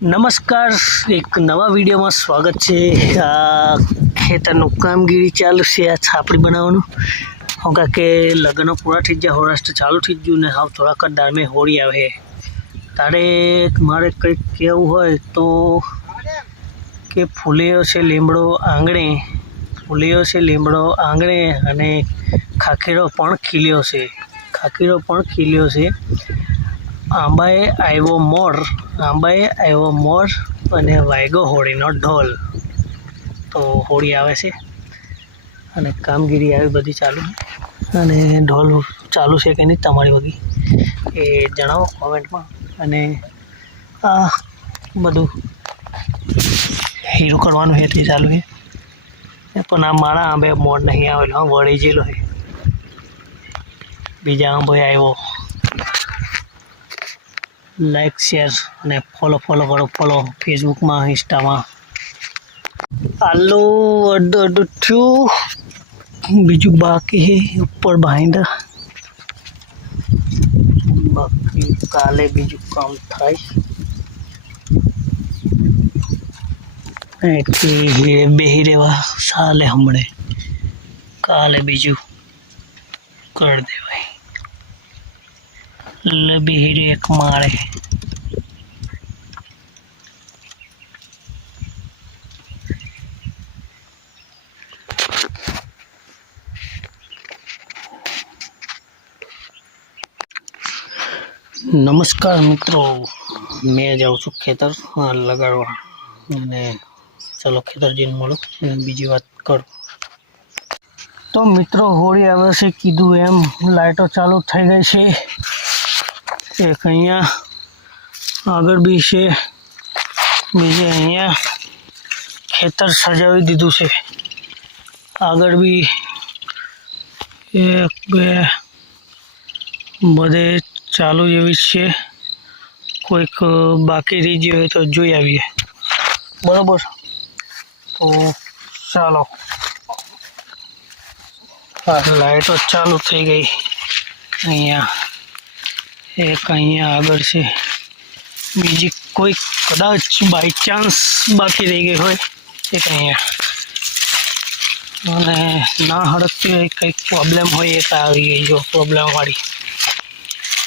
નમસ્કાર, એક નવા વિડીયોમાં સ્વાગત છે। આ ખેતરનું કામગીરી ચાલુ છે। આ છાપડી બનાવવાનું હું કે લગ્નો પૂરા થઈ ગયા, હોરાષ્ટ્ર ચાલુ થઈ ગયું ને હવે થોડાક જ દાળમે હોળી આવે તારે મારે કંઈક કહેવું હોય તો કે ફૂલ્યો છે લીમડો આંગણે, ફૂલ્યો છે લીમડો આંગણે અને ખાખીરો પણ ખીલ્યો છે। આંબાએ આવ્યો મોર અને વાગ્યો હોળીનો ઢોલ। તો હોળી આવે છે અને કામગીરી આવી બધી ચાલુ અને ઢોલ ચાલુ છે કે નહીં તમારી બધી એ જણાવો કોમેન્ટમાં। અને આ બધું હીરું કરવાનું છે તે ચાલુ છે પણ આ મારા આંબે મોર નહીં આવેલો, વળી જેલો છે, બીજા આંબે આવ્યો। લાઈક શેર અને ફોલો કરો ફેસબુકમાં, ઇન્સ્ટામાં। આલુ અડધું થયું, બીજું બાકી છે ઉપર બાંધા, બાકી કાલે બીજું કામ થાય એટલે બેહી રહેવા સાલે હમણે, કાલે બીજું કરી દેવાય। લબીર એક મારે નમસ્કાર મિત્રો, મેં જાઉં છું ખેતર લગાડવા અને ચલો ખેતર જઈને મળો બીજી વાત કરું। તો મિત્રો હોળી આવે છે કીધું એમ લાઇટો ચાલુ થઈ ગઈ છે। એક અહીંયા આગળ બી છે, બીજે અહીંયા ખેતર સજાવી દીધું છે। આગળ બી એક બે બધે ચાલુ જેવી છે, કોઈક બાકી રહી ગયું હોય તો જોઈ આવીએ, બરાબર। તો ચાલો, લાઇટો ચાલુ થઈ ગઈ। અહીંયા એક અહીંયા આગળ છે, બીજી કોઈ કદાચ બાય ચાન્સ બાકી રહી ગઈ હોય એક અહીંયા, અને ના હડકતી હોય કંઈક પ્રોબ્લેમ હોય એક આવી ગઈ જો પ્રોબ્લેમવાળી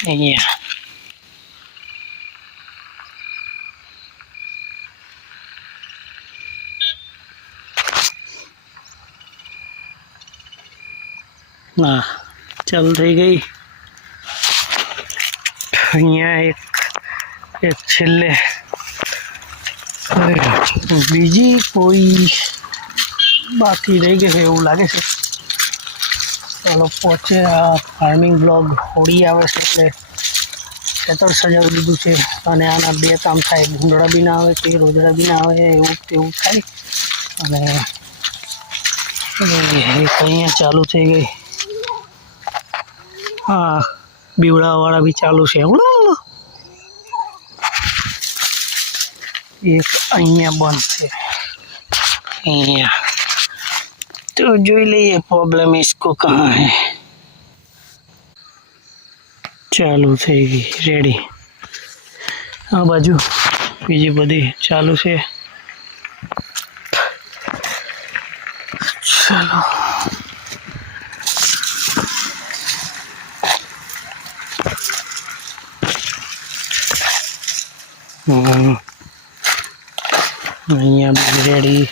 અહીંયા। ના ચાલુ થઈ ગઈ। અહીંયા એક છેલ્લે બીજી કોઈ બાકી રહી ગઈ છે એવું લાગે છે। ચાલો પહોંચે આ ફાર્મિંગ બ્લોગ હોળી આવે છે એટલે ખેતર સજાવી દીધું છે અને આના બે કામ થાય, ભૂંડળા બી ના આવે કે રોજડા બી ના આવે એવું તેવું થાય। અને એક અહીંયા ચાલુ થઈ ગઈ, હા બીવડાવાળા બી ચાલુ છે, એક અહીંયા બંધ છે અહીંયા। तो જોઈ લઈએ प्रॉब्लम इसको कहाँ है। ચાલુ થઈ ગઈ, રેડી। આ બાજુ બીજી બધી ચાલુ છે। ચાલો અહીંયા બી રેડી,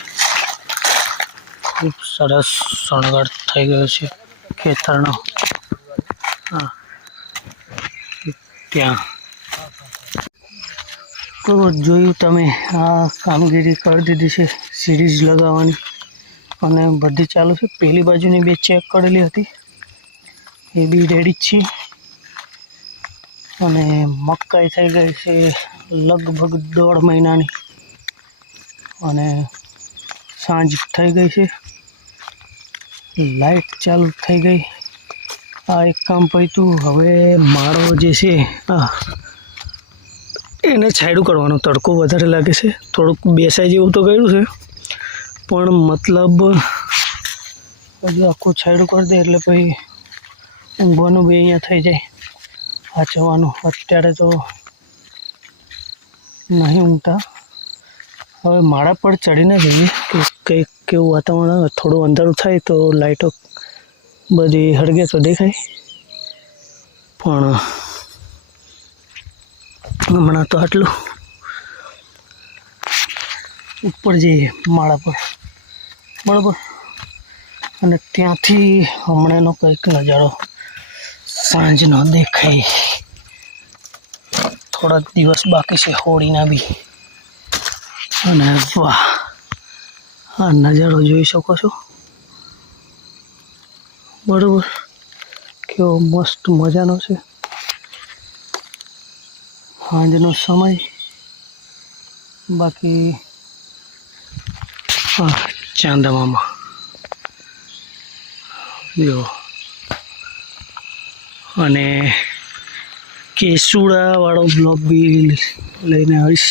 ખૂબ સરસ શણગાર થઈ ગયો છે ખેતરનો। હા ત્યાં તો જોયું તમે, આ કામગીરી કરી દીધી છે સિરીઝ લગાવવાની અને બધી ચાલુ છે। પેલી બાજુની બે ચેક કરેલી હતી એ બી રેડી જ છે અને મકાઈ થઈ ગઈ છે લગભગ 1.5 મહિનાની અને સાંજ થઈ ગઈ છે, લાઈટ ચાલુ થઈ ગઈ। આ એક કામ પત્યું, હવે માળો જે છે એને છાંયડું કરવાનો, તડકો વધારે લાગે છે, થોડુંક બેસાય જેવું તો કર્યું છે પણ મતલબ હજુ આખું છાંયડું કરી દે એટલે પછી ઊંઘવાનું બી અહીંયા થઈ જાય, વાંચવાનું। અત્યારે તો નહીં ઊંઘતા. હવે માળા પર ચડીને જઈએ કે કંઈક કેવું વાતાવરણ, થોડું અંધારું થાય તો લાઇટો બધી હળગે તો દેખાય, પણ હમણાં તો આટલું. ઉપર જઈએ માળા પર, બરાબર, અને ત્યાંથી હમણાંનો કંઈક નજારો સાંજનો દેખાય. થોડા દિવસ બાકી છે હોળીના બી, અને વાહ, આ નજારો જોઈ શકો છો, બરાબર, કેવો મસ્ત મજાનો છે. સાંજનો સમય, બાકી હા, ચાંદામામાં જો, અને કેસુડાવાળો બ્લોગ બી લઈને આવીશ.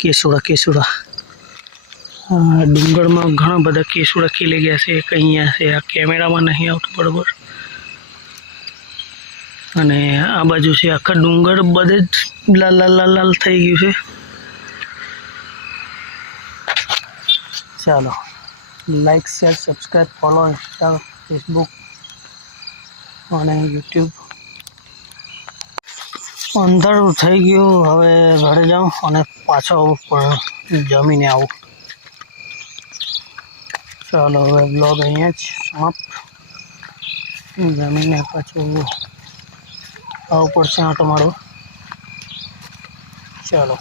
કેસુડા ડુંગરમાં ઘણા બધા કેસુડા ખીલી ગયા છે. એક અહીંયા છે, આ કેમેરામાં નહીં આવતું બરાબર. અને આ બાજુ છે આખા ડુંગર બધે જ લાલ લાલ લાલ લાલ થઈ ગયું છે. ચાલો, like, share, subscribe, follow Insta, Facebook અને યુટ્યુબ. અંધારું થઈ ગયું, હવે ઘરે જાઉં અને પાછો આવું, પણ જમીને આવું. ચાલો, હવે બ્લોગ અહીંયા જ સમાપ્ત. જમીને પાછું આવું પડશે આંટો મારવા. ચાલો.